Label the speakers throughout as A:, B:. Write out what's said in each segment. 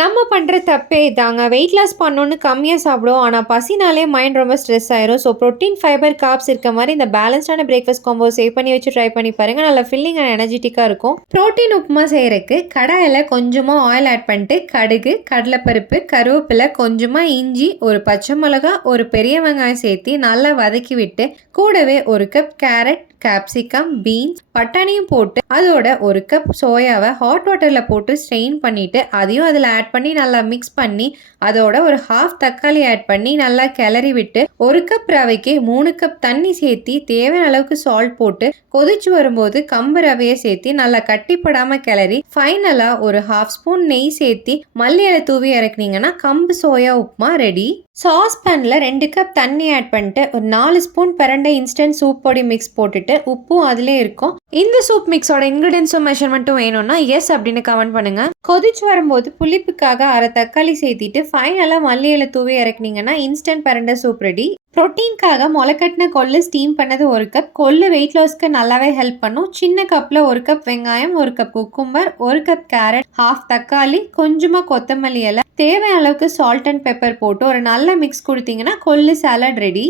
A: நம்ம பண்ணுற தப்பே இதாங்க. வெயிட் லாஸ் பண்ணோன்னு கம்மியாக சாப்பிடுவோம் ஆனால் பசினாலே மைண்ட் ரொம்ப ஸ்ட்ரெஸ் ஆயிரும். ஸோ ப்ரோட்டீன் ஃபைபர் காப்ஸ் இருக்க மாதிரி இந்த பேலன்ஸ்டான பிரேக்ஃபாஸ்ட் காம்போ சேவ் பண்ணி வச்சு ட்ரை பண்ணி பாருங்கள் நல்லா ஃபில்லிங் அண்ட் எனர்ஜெட்டிக்காக இருக்கும். ப்ரோட்டீன் உப்புமா செய்கிறதுக்கு கடாயில் கொஞ்சமாக ஆயில் ஆட் பண்ணிட்டு கடுகு கடலைப்பருப்பு கருவேப்பிலை கொஞ்சமாக இஞ்சி ஒரு பச்சை மிளகா ஒரு பெரிய வெங்காயம் சேர்த்து நல்லா வதக்கி விட்டு கூடவே ஒரு கப் கேரட் கேப்சிகம் பீன்ஸ் பட்டாணியும் போட்டு அதோட ஒரு கப் சோயாவை ஹாட் வாட்டரில் போட்டு ஸ்ட்ரெயின் பண்ணிவிட்டு அதையும் அதில் ஆட் பண்ணி நல்லா மிக்ஸ் பண்ணி அதோட ஒரு ஹாஃப் தக்காளி ஆட் பண்ணி நல்லா கிளறி விட்டு ஒரு கப் ரவைக்கு மூணு கப் தண்ணி சேர்த்தி தேவையான அளவுக்கு சால்ட் போட்டு கொதிச்சு வரும்போது கம்பு ரவையை சேர்த்தி நல்லா கட்டிப்படாமல் கிளறி ஃபைனலாக ஒரு ஹாஃப் ஸ்பூன் நெய் சேர்த்தி மல்லி தூவி இறக்குனீங்கன்னா கம்பு சோயா உப்புமா ரெடி சாஸ்பேனில் ரெண்டு கப் தண்ணி ஆட் பண்ணிட்டு ஒரு நாலு ஸ்பூன் பிரண்டை இன்ஸ்டன்ட் சூப் பொடி மிக்ஸ் போட்டுட்டு உப்பும் அதிலே இருக்கும். இந்த சூப் மிக்ஸோட இன்க்ரீடியன்ஸும் மெஷர்மெண்ட்டும் வேணும்னா எஸ் அப்படின்னு கமெண்ட் பண்ணுங்க. கொதிச்சு வரும்போது புளிப்புக்காக அரை தக்காளி சேர்த்திட்டு ஃபைனலாக மல்லியில் தூவி இறக்குனீங்கன்னா இன்ஸ்டன்ட் பிரண்டை சூப் ரெடி ப்ரோட்டீன்காக முளைக்கட்டின கொள்ளு ஸ்டீம் பண்ணது ஒரு கப் கொள்ளு வெயிட் லாஸ்க்கு நல்லாவே ஹெல்ப் பண்ணும். சின்ன கப்பில் ஒரு கப் வெங்காயம் ஒரு கப் குக்கும்பர் ஒரு கப் கேரட் ஹாஃப் தக்காளி கொஞ்சமாக கொத்தமல்லி இலை. தேவையான அளவுக்கு சால்ட் அண்ட் பெப்பர் போட்டு ஒரு நல்ல மிக்ஸ் கொடுத்தீங்கன்னா கொள்ளு சாலட் ரெடி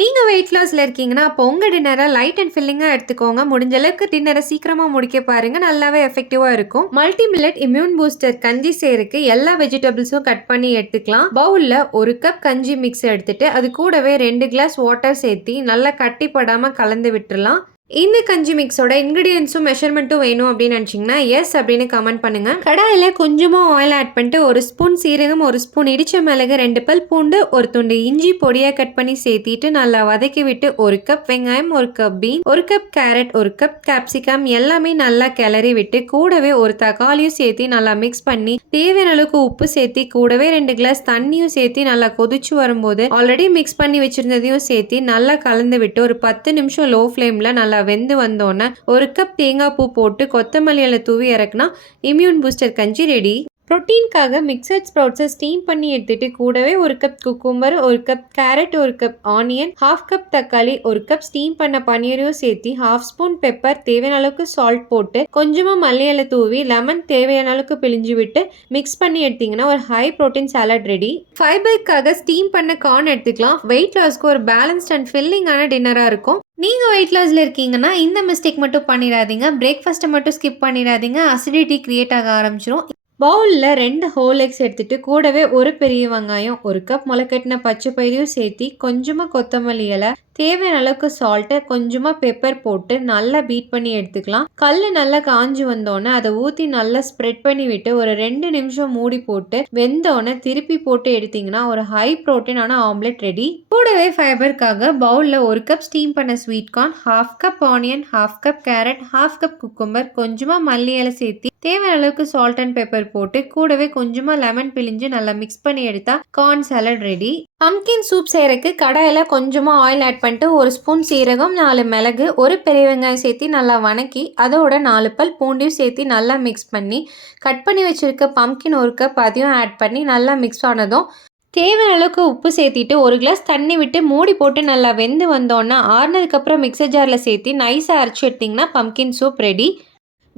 A: நீங்கள் வெயிட் லாஸில் இருக்கீங்கன்னா அப்போ உங்கள் டின்னரை லைட் அண்ட் ஃபில்லிங்காக எடுத்துக்கோங்க. முடிஞ்ச அளவுக்கு டின்னரை சீக்கிரமாக முடிக்க பாருங்கள் நல்லாவே எஃபெக்டிவாக இருக்கும். மல்டி மில்லட் இம்யூன் பூஸ்டர் கஞ்சி செய்யறதுக்கு எல்லா வெஜிடபிள்ஸும் கட் பண்ணி எடுத்துக்கலாம். பவுலில் ஒரு கப் கஞ்சி மிக்ஸ் எடுத்துட்டு அது கூடவே ரெண்டு கிளாஸ் வாட்டர் சேர்த்தி நல்லா கட்டிப்படாமல் கலந்து விட்டுறலாம். இந்த கஞ்சி மிக்ஸோட இன்க்ரீடியன்ஸும் மெஷர்மெண்ட்டும் வேணும் அப்படின்னு நினச்சிங்கன்னா எஸ் அப்படின்னு கமெண்ட் பண்ணுங்க. கடாயில் கொஞ்சமாக ஆயில் ஆட் பண்ணிட்டு ஒரு ஸ்பூன் சீரகம் ஒரு ஸ்பூன் இடிச்ச மிளகு ரெண்டு பல் பூண்டு ஒரு துண்டு இஞ்சி பொடியாக கட் பண்ணி சேர்த்திட்டு நல்லா வதக்கி விட்டு ஒரு கப் வெங்காயம் ஒரு கப் பீன் ஒரு கப் கேரட் ஒரு கப் கேப்சிகம் எல்லாமே நல்லா கிளறி விட்டு கூடவே ஒரு தக்காளியும் சேர்த்து நல்லா மிக்ஸ் பண்ணி தேவையான அளவுக்கு உப்பு சேர்த்து கூடவே ரெண்டு கிளாஸ் தண்ணியும் சேர்த்து நல்லா கொதிச்சு வரும்போது ஆல்ரெடி மிக்ஸ் பண்ணி வச்சிருந்ததையும் சேர்த்து நல்லா கலந்து விட்டு ஒரு பத்து நிமிஷம் லோ ஃப்ளேமில் நல்லா வெந்து வந்தோன்னே ஒரு கப் தேங்காய் பூ போட்டு கொத்தமல்லி தூவி இறக்குனா இம்யூன் பூஸ்டர் கஞ்சி ரெடி ப்ரோட்டீனுக்காக மிக்சட் ஸ்ப்ரவுட்ஸை ஸ்டீம் பண்ணி எடுத்துட்டு கூடவே ஒரு கப் குக்கும்பர் ஒரு கப் கேரட் ஒரு கப் ஆனியன் ஹாஃப் கப் தக்காளி ஒரு கப் ஸ்டீம் பண்ண பன்னீரையும் சேர்த்து ஹாஃப் ஸ்பூன் பெப்பர் தேவையான அளவுக்கு சால்ட் போட்டு கொஞ்சமாக மல்லி தூவி லெமன் தேவையான அளவுக்கு பிழிஞ்சு விட்டு மிக்ஸ் பண்ணி எடுத்தீங்கன்னா ஒரு ஹை ப்ரோட்டீன் சாலட் ரெடி ஃபைபருக்காக ஸ்டீம் பண்ண கார்ன் எடுத்துக்கலாம். வெயிட் லாஸ்க்கு ஒரு பேலன்ஸ்ட் அண்ட் ஃபில்லிங்கான டின்னராக இருக்கும். நீங்கள் வெயிட் லாஸில் இருக்கீங்கன்னா இந்த மிஸ்டேக் மட்டும் பண்ணிடாதீங்க. பிரேக்ஃபாஸ்ட்டை மட்டும் ஸ்கிப் பண்ணிடாதீங்க. அசிடிட்டி கிரியேட் ஆக ஆரம்பிச்சிடும் பவுலில் ரெண்டு ஹோல் எக்ஸ் எடுத்துட்டு கூடவே ஒரு பெரிய வெங்காயம் ஒரு கப் முளைக்கட்டின பச்சை பயிரையும் சேர்த்தி கொஞ்சமாக கொத்தமல்லி இலை தேவையான அளவுக்கு சால்ட்டை கொஞ்சமாக பெப்பர் போட்டு நல்லா பீட் பண்ணி எடுத்துக்கலாம். கல் நல்லா காஞ்சி வந்தோடனே அதை ஊற்றி நல்லா ஸ்ப்ரெட் பண்ணி விட்டு ஒரு ரெண்டு நிமிஷம் மூடி போட்டு வெந்தோடனே திருப்பி போட்டு எடுத்தீங்கன்னா ஒரு ஹை ப்ரோட்டீனான ஆம்லெட் ரெடி கூடவே ஃபைபருக்காக பவுலில் ஒரு கப் ஸ்டீம் பண்ண sweet corn half cup onion half cup carrot half cup cucumber கொஞ்சமாக மல்லி இலை சேர்த்து தேவையான அளவுக்கு சால்ட் அண்ட் பெப்பர் போட்டு கூடவே கொஞ்சமாக லெமன் பிழிஞ்சு நல்லா மிக்ஸ் பண்ணி எடுத்தா corn salad ready pumpkin soup செய்கிறதுக்கு கடாயில் கொஞ்சமாக ஆயில் ஆட் பண்ணிட்டு ஒரு ஸ்பூன் சீரகம் நாலு மிளகு ஒரு பெரிய வெங்காயம் சேர்த்து நல்லா வணக்கி அதோட நாலு பல் பூண்டையும் சேர்த்து நல்லா மிக்ஸ் பண்ணி கட் பண்ணி வச்சுருக்க பம்கின் ஒரு கப் அதையும் ஆட் பண்ணி நல்லா மிக்ஸ் ஆனதும் தேவையான அளவுக்கு உப்பு சேர்த்திட்டு ஒரு கிளாஸ் தண்ணி விட்டு மூடி போட்டு நல்லா வெந்து வந்தோன்னா ஆறுனதுக்கப்புறம் மிக்சர் ஜாரில் சேர்த்து நைஸாக அரைச்சி எடுத்திங்கன்னா பம்கின் சூப் ரெடி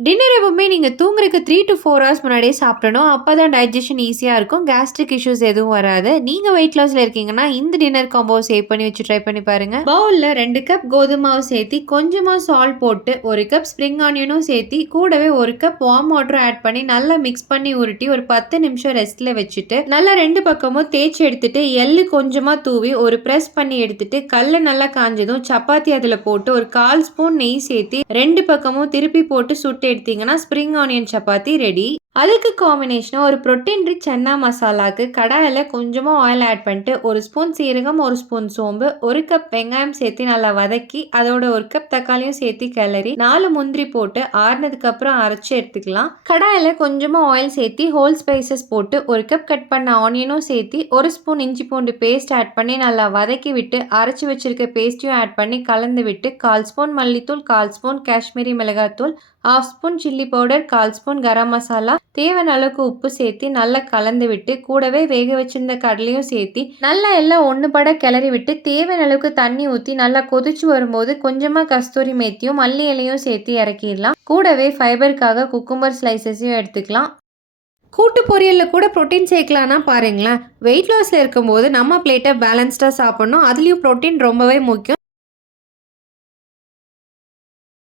A: டின்னர் எப்பவுமே நீங்கள் தூங்குறதுக்கு த்ரீ டு ஃபோர் ஹவர்ஸ் முன்னாடியே சாப்பிடணும். அப்போ தான் டைஜஷன் ஈஸியாக இருக்கும். கேஸ்ட்ரிக் இஷ்யூஸ் எதுவும் வராது. நீங்கள் வெயிட் லாஸில் இருக்கீங்கன்னா இந்த டின்னர் காம்போ சேவ் பண்ணி வச்சு ட்ரை பண்ணி பாருங்கள் பவுலில் ரெண்டு கப் கோதுமாவை சேர்த்து கொஞ்சமாக சால்ட் போட்டு ஒரு கப் ஸ்ப்ரிங் ஆனியனும் சேர்த்து கூடவே ஒரு கப் வார்ம் வாட்டரும் ஆட் பண்ணி நல்லா மிக்ஸ் பண்ணி உருட்டி ஒரு பத்து நிமிஷம் ரெஸ்ட்டில் வச்சுட்டு நல்லா ரெண்டு பக்கமும் தேய்ச்சி எடுத்துட்டு எள்ளு கொஞ்சமாக தூவி ஒரு ப்ரெஸ் பண்ணி எடுத்துட்டு கல் நல்லா காஞ்சதும் சப்பாத்தி அதில் போட்டு ஒரு கால் ஸ்பூன் நெய் சேர்த்து ரெண்டு பக்கமும் திருப்பி போட்டு சுட்டு எடுத்தீங்கன்னா ஸ்ப்ரிங் ஆனியன் சப்பாத்தி ரெடி அதுக்கு காம்பினேஷனாக ஒரு ப்ரோட்டீன் ரிச் சன்னா மசாலாவுக்கு கடாயில் கொஞ்சமாக ஆயில் ஆட் பண்ணிட்டு ஒரு ஸ்பூன் சீரகம் ஒரு ஸ்பூன் சோம்பு ஒரு கப் வெங்காயம் சேர்த்து நல்லா வதக்கி அதோட ஒரு கப் தக்காளியும் சேர்த்து கிளறி நாலு முந்திரி போட்டு ஆறுனதுக்கு அப்புறம் அரைச்சி எடுத்துக்கலாம். கடாயில் கொஞ்சமாக ஆயில் சேர்த்து ஹோல் ஸ்பைசஸ் போட்டு ஒரு கப் கட் பண்ண ஆனியனும் சேர்த்து ஒரு ஸ்பூன் இஞ்சி பூண்டு பேஸ்ட் ஆட் பண்ணி நல்லா வதக்கி விட்டு அரைச்சி வச்சிருக்க பேஸ்ட்டையும் ஆட் பண்ணி கலந்து விட்டு கால் ஸ்பூன் மல்லித்தூள் கால் ஸ்பூன் காஷ்மீரி மிளகாத்தூள் ஹாஃப் ஸ்பூன் சில்லி பவுடர் கால் ஸ்பூன் கரம் மசாலா தேவையான அளவுக்கு உப்பு சேர்த்து நல்லா கலந்து விட்டு கூடவே வேக வச்சிருந்த கடலையும் சேர்த்து நல்லா எல்லாம் ஒன்று பட கிளறி விட்டு தேவையான அளவுக்கு தண்ணி ஊற்றி நல்லா கொதிச்சு வரும்போது கொஞ்சமாக கஸ்தூரி மேத்தியும் மல்லி இலையும் சேர்த்து இறக்கிடலாம். கூடவே ஃபைபருக்காக குக்கும்பர் ஸ்லைசஸையும் எடுத்துக்கலாம். கூட்டு பொரியலில் கூட ப்ரோட்டீன் சேர்க்கலான்னா பாருங்களேன். வெயிட் லாஸில் இருக்கும்போது நம்ம பிளேட்டை பேலன்ஸ்டாக சாப்பிட்ணும். அதுலேயும் ப்ரோட்டீன் ரொம்பவே முக்கியம்.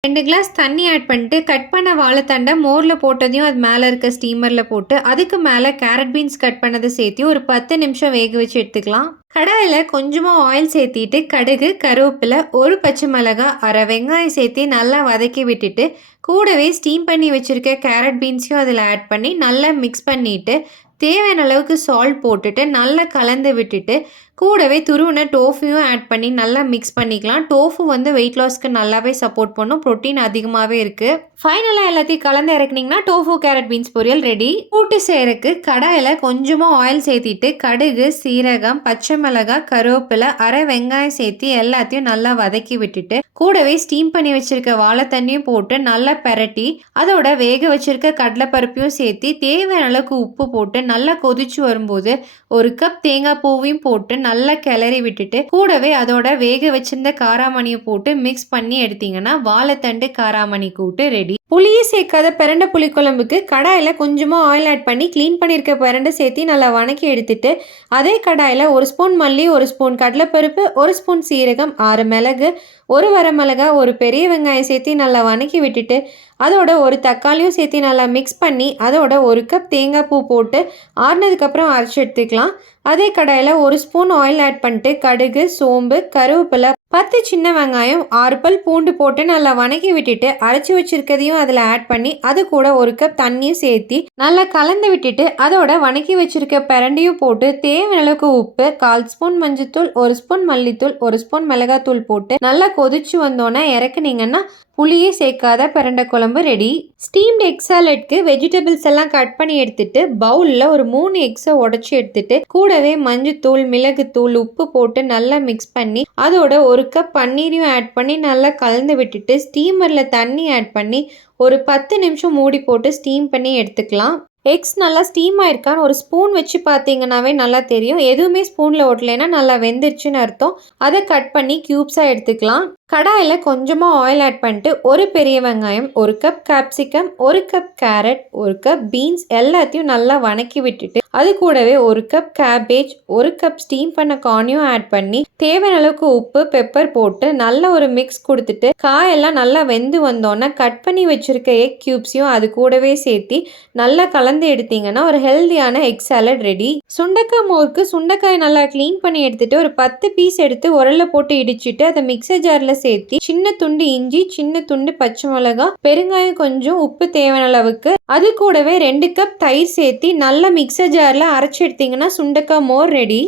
A: ரெண்டு கிளாஸ் தண்ணி ஆட் பண்ணிட்டு கட் பண்ண வாழைத்தண்டை மோரில் போட்டதையும் அது மேலே இருக்க ஸ்டீமரில் போட்டு அதுக்கு மேலே கேரட் பீன்ஸ் கட் பண்ணதை சேர்த்தியும் ஒரு பத்து நிமிஷம் வேக வச்சு எடுத்துக்கலாம். கடாயில் கொஞ்சமாக ஆயில் சேர்த்திட்டு கடுகு கருவேப்பிலை ஒரு பச்சை மிளகாய் அரை வெங்காயம் சேர்த்து நல்லா வதக்கி விட்டுட்டு கூடவே ஸ்டீம் பண்ணி வச்சுருக்க கேரட் பீன்ஸையும் அதில் ஆட் பண்ணி நல்லா மிக்ஸ் பண்ணிவிட்டு தேவையான அளவுக்கு சால்ட் போட்டுட்டு நல்லா கலந்து விட்டுட்டு கூடவே துருவின டோஃபியும் ஆட் பண்ணி நல்லா மிக்ஸ் பண்ணிக்கலாம். டோஃபு வந்து வெயிட் லாஸ்க்கு நல்லாவே சப்போர்ட் பண்ணும். ப்ரோட்டீன் அதிகமாகவே இருக்குது ஃபைனலாக எல்லாத்தையும் கலந்து இறக்குனீங்கன்னா டோஃபு கேரட் பீன்ஸ் பொரியல் ரெடி கூட்டு செய்கிறக்கு கடாயில் கொஞ்சமாக ஆயில் சேர்த்திட்டு கடுகு சீரகம் பச்சை மிளகாய் கருவேப்பிலை அரை வெங்காயம் சேர்த்து எல்லாத்தையும் நல்லா வதக்கி விட்டுட்டு கூடவே ஸ்டீம் பண்ணி வச்சிருக்க வாழை தண்ணியும் போட்டு நல்லா பெரட்டி அதோட வேக வச்சிருக்க கடலைப்பருப்பையும் சேர்த்து தேவையான அளவுக்கு உப்பு போட்டு நல்லா கொதிச்சு வரும்போது ஒரு கப் தேங்காய் பூவையும் போட்டு நல்லா கிளறி விட்டுட்டு கூடவே அதோட வேக வச்சிருந்த காராமணியை போட்டு மிக்ஸ் பண்ணி எடுத்தீங்கன்னா வாழைத்தண்டு காராமணி கூட்டு ரெடி புளியை சேர்க்காத பிரண்டை புளிக்குழம்புக்கு கடாயில் கொஞ்சமாக ஆயில் ஆட் பண்ணி க்ளீன் பண்ணியிருக்க பிரண்டை சேர்த்து நல்லா வணக்கி எடுத்துட்டு அதே கடாயில் ஒரு ஸ்பூன் மல்லி ஒரு ஸ்பூன் கடலைப்பருப்பு ஒரு ஸ்பூன் சீரகம் ஆறு மிளகு ஒரு வரமிளகா ஒரு பெரிய வெங்காயம் சேர்த்து நல்லா வணக்கி விட்டுட்டு அதோட ஒரு தக்காளியும் சேர்த்து நல்லா மிக்ஸ் பண்ணி அதோட ஒரு கப் தேங்காய் பூ போட்டு ஆறுனதுக்கப்புறம் அரைச்சி எடுத்துக்கலாம். அதே கடாயில் ஒரு ஸ்பூன் ஆயில் ஆட் பண்ணிட்டு கடுகு சோம்பு கருவேப்பிலை பத்து சின்ன வெங்காயம் ஆறு பல் பூண்டு போட்டு நல்லா வணக்கி விட்டுட்டு அரைச்சி வச்சிருக்கதையும் அதில் ஆட் பண்ணி அது கூட ஒரு கப் தண்ணியும் சேர்த்தி நல்லா கலந்து விட்டுட்டு அதோட வணக்கி வச்சிருக்க பிரண்டையும் போட்டு தேவையான அளவுக்கு உப்பு கால் ஸ்பூன் மஞ்சத்தூள் ஒரு ஸ்பூன் மல்லித்தூள் ஒரு ஸ்பூன் மிளகாத்தூள் போட்டு நல்லா கொதிச்சு வந்தோன்னே இறக்குனீங்கன்னா புளியே சேர்க்காத பிரண்டை குழம்பு ரெடி ஸ்டீம்டு எக் சாலட்க்கு வெஜிடபிள்ஸ் எல்லாம் கட் பண்ணி எடுத்துட்டு பவுலில் ஒரு மூணு எக்ஸை உடச்சி எடுத்துட்டு கூடவே மஞ்சத்தூள் மிளகுத்தூள் உப்பு போட்டு நல்லா மிக்ஸ் பண்ணி அதோட ஒரு கப் பன்னீரையும் ஆட் பண்ணி நல்லா கலந்து விட்டுட்டு ஸ்டீமரில் தண்ணி ஆட் பண்ணி ஒரு பத்து நிமிஷம் மூடி போட்டு ஸ்டீம் பண்ணி எடுத்துக்கலாம். எக்ஸ் நல்லா ஸ்டீம் ஆயிருக்கான்னு ஒரு ஸ்பூன் வச்சு பார்த்தீங்கன்னாவே நல்லா தெரியும். எதுவுமே ஸ்பூனில் ஓட்டலைன்னா நல்லா வெந்துருச்சுன்னு அர்த்தம். அதை கட் பண்ணி க்யூப்ஸாக எடுத்துக்கலாம். கடாயில் கொஞ்சமாக ஆயில் ஆட் பண்ணிட்டு ஒரு பெரிய வெங்காயம் ஒரு கப் கேப்சிகம் ஒரு கப் கேரட் ஒரு கப் பீன்ஸ் எல்லாத்தையும் நல்லா வணக்கி விட்டுட்டு அது கூடவே ஒரு கப் கேபேஜ் ஒரு கப் ஸ்டீம் பண்ண கார்னையும் ஆட் பண்ணி தேவையான அளவுக்கு உப்பு பெப்பர் போட்டு நல்ல ஒரு மிக்ஸ் கொடுத்துட்டு காயெல்லாம் நல்லா வெந்து வந்தோன்னே கட் பண்ணி வச்சுருக்க எக் க்யூப்ஸையும் அது கூடவே சேர்த்தி நல்லா கலந்து எடுத்தீங்கன்னா ஒரு ஹெல்த்தியான எக் சாலட் ரெடி சுண்டக்காய் மோருக்கு சுண்டைக்காய் நல்லா க்ளீன் பண்ணி எடுத்துட்டு ஒரு பத்து பீஸ் எடுத்து உரலில் போட்டு இடிச்சிட்டு அதை மிக்சர் ஜாரில் சேர்த்து சின்ன துண்டு இஞ்சி சின்ன துண்டு பச்சை மிளகா பெருங்காயம் கொஞ்சம் உப்பு தேவையான அளவுக்கு அது கூடவே ரெண்டு கப் தயிர் சேர்த்து நல்லா மிக்சர் ஜாரில் அரைச்சி எடுத்தீங்கன்னா சுண்டக்காய் மோர் ரெடி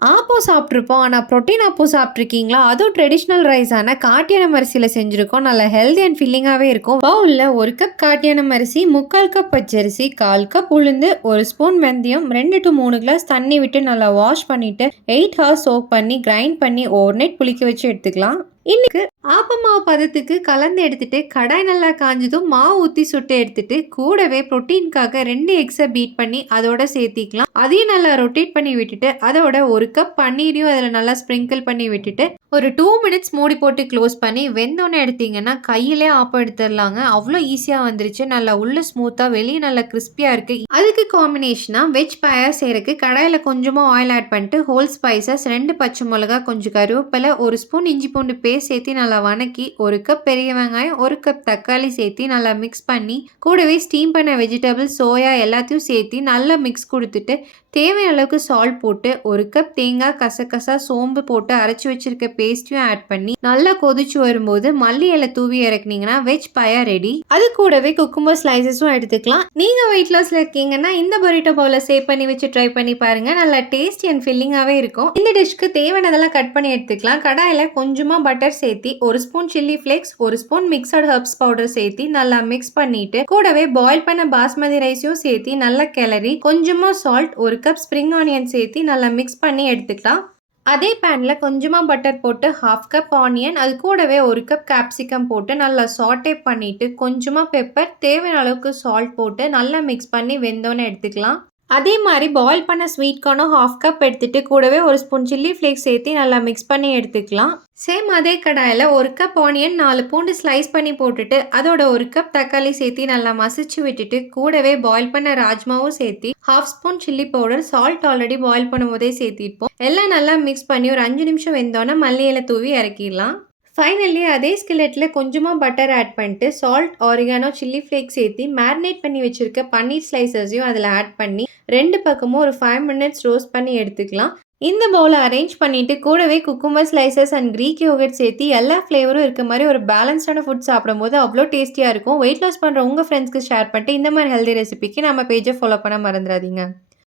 A: ஆப்போ சாப்பிட்ருப்போம் ஆனால் ப்ரோட்டீன் ஆப்போ சாப்பிட்ருக்கீங்களா அதுவும் ட்ரெடிஷ்னல் ரைஸான காட்டியானம் அரிசியில் செஞ்சுருக்கோம். நல்லா ஹெல்தி அண்ட் ஃபில்லிங்காகவே இருக்கும். பவுலில் ஒரு கப் காட்டியானம் அரிசி முக்கால் கப் பச்சரிசி கால் கப் உளுந்து ஒரு ஸ்பூன் வெந்தயம் ரெண்டு டு மூணு கிளாஸ் தண்ணி விட்டு நல்லா வாஷ் பண்ணிவிட்டு எயிட் ஹவர்ஸ் சோக் பண்ணி கிரைண்ட் பண்ணி ஓவர் நைட் புளிக்க வச்சு எடுத்துக்கலாம். இன்னைக்கு ஆப்ப மாவு பதத்துக்கு கலந்து எடுத்துட்டு கடாய் நல்லா காஞ்சதும் மாவு ஊற்றி சுட்டு எடுத்துட்டு கூடவே ப்ரோட்டீனுக்காக ரெண்டு எக்ஸை பீட் பண்ணி அதோட சேர்த்திக்கலாம். அதையும் நல்லா ரொட்டேட் பண்ணி விட்டுட்டு அதோட ஒரு கப் பன்னீரையும் அதில் நல்லா ஸ்ப்ரிங்கிள் பண்ணி விட்டுட்டு ஒரு டூ மினிட்ஸ் மூடி போட்டு க்ளோஸ் பண்ணி வெந்தோன்னே எடுத்தீங்கன்னா கையிலே ஆப்பம் எடுத்துடலாங்க. அவ்வளோ ஈஸியாக வந்துருச்சு. நல்லா உள்ள ஸ்மூத்தாக வெளியே நல்லா கிறிஸ்பியாக இருக்குது அதுக்கு காம்பினேஷனாக வெஜ் பாயா செய்கிறதுக்கு கடாயில் கொஞ்சமாக ஆயில் ஆட் பண்ணிட்டு ஹோல் ஸ்பைசஸ் ரெண்டு பச்சை மிளகா கொஞ்சம் கருவேப்பிலை ஒரு ஸ்பூன் இஞ்சி பூண்டு பேஸ்ட் சேர்த்து நல்லா வணக்கி ஒரு கப் பெரிய வெங்காயம் ஒரு கப் தக்காளி சேர்த்து நல்லா மிக்ஸ் பண்ணி கூடவே ஸ்டீம் பண்ண வெஜிடபிள் சோயா எல்லாத்தையும் சேர்த்து நல்லா மிக்ஸ் கொடுத்துட்டு தேவையான அளவுக்கு சால்ட் போட்டு ஒரு கப் தேங்காய் கசகசா சோம்பு போட்டு அரைச்சி வச்சிருக்க பேஸ்ட்டையும் ஆட் பண்ணி நல்லா கொதிச்சு வரும்போது மல்லி இலை தூவி இறக்குனீங்கன்னா வெஜ் பாயா ரெடி அது கூடவே குக்கும்பர் ஸ்லைசஸும் எடுத்துக்கலாம். நீங்க வெயிட் லாஸ்ல இருக்கீங்கன்னா இந்த பொரிட்டோ பவுல சேவ் பண்ணி வச்சு ட்ரை பண்ணி பாருங்க. நல்லா டேஸ்டி அண்ட் ஃபில்லிங்காகவே இருக்கும். இந்த டிஷ்க்கு தேவையானதெல்லாம் கட் பண்ணி எடுத்துக்கலாம். கடாயில் கொஞ்சமா பட்டர் சேர்த்தி ஒரு ஸ்பூன் சில்லி ஃப்ளேக்ஸ் ஒரு ஸ்பூன் மிக்சட் ஹர்ப்ஸ் பவுடர் சேர்த்தி நல்லா மிக்ஸ் பண்ணிட்டு கூடவே பாயில் பண்ண பாஸ்மதி ரைஸையும் சேர்த்தி நல்லா கிளறி கொஞ்சமா சால்ட் ஒரு கப் ஸ்ப்ரிங் ஆனியன் சேர்த்து நல்லா மிக்ஸ் பண்ணி எடுத்துக்கலாம். அதே பேனில் கொஞ்சமாக பட்டர் போட்டு ஹாஃப் கப் ஆனியன் அது கூடவே ஒரு கப் கேப்சிகம் போட்டு நல்லா சாட்டே பண்ணிவிட்டு கொஞ்சமாக பெப்பர் தேவையான அளவுக்கு சால்ட் போட்டு நல்லா மிக்ஸ் பண்ணி வெந்தோன்னு எடுத்துக்கலாம். அதே மாதிரி பாயில் பண்ண ஸ்வீட் கார்னும் ஹாஃப் கப் எடுத்துட்டு கூடவே ஒரு ஸ்பூன் சில்லி ஃப்ளேக்ஸ் சேர்த்து நல்லா மிக்ஸ் பண்ணி எடுத்துக்கலாம். சேம் அதே கடாயில் ஒரு கப் ஆனியன் நாலு பூண்டு ஸ்லைஸ் பண்ணி போட்டுட்டு அதோட ஒரு கப் தக்காளி சேர்த்து நல்லா மசிச்சு விட்டுட்டு கூடவே பாயில் பண்ண ராஜ்மாவும் சேர்த்து half spoon chilli powder salt already boil பண்ணும் போதே சேர்த்திருப்போம் எல்லாம் நல்லா மிக்ஸ் பண்ணி ஒரு அஞ்சு நிமிஷம் வெந்தோன்னே மல்லி இலை தூவி இறக்கிடலாம். ஃபைனலி அதே ஸ்கிலெட்டில் கொஞ்சமாக பட்டர் ஆட் பண்ணிட்டு சால்ட் ஆரிகானோ சில்லி ஃப்ளேக்ஸ் சேர்த்து மேரினேட் பண்ணி வச்சுருக்க பன்னீர் ஸ்லைசஸையும் அதில் ஆட் பண்ணி ரெண்டு பக்கமும் ஒரு ஃபைவ் மினிட்ஸ் ரோஸ்ட் பண்ணி எடுத்துக்கலாம். இந்த பவுலை அரேஞ்ச் பண்ணிவிட்டு கூடவே cucumber slices and Greek yogurt சேர்த்து எல்லா ஃப்ளேவரும் இருக்க மாதிரி ஒரு பேலன்ஸ்டான ஃபுட் சாப்பிடும்போது அவ்வளோ டேஸ்டியாக இருக்கும். வெயிட் லாஸ் பண்ணுற உங்கள் ஃப்ரெண்ட்ஸ்க்கு ஷேர் பண்ணிட்டு இந்த மாதிரி ஹெல்தி ரெசிபிக்கு நம்ம பேஜை ஃபாலோ பண்ண மறந்துடாதீங்க.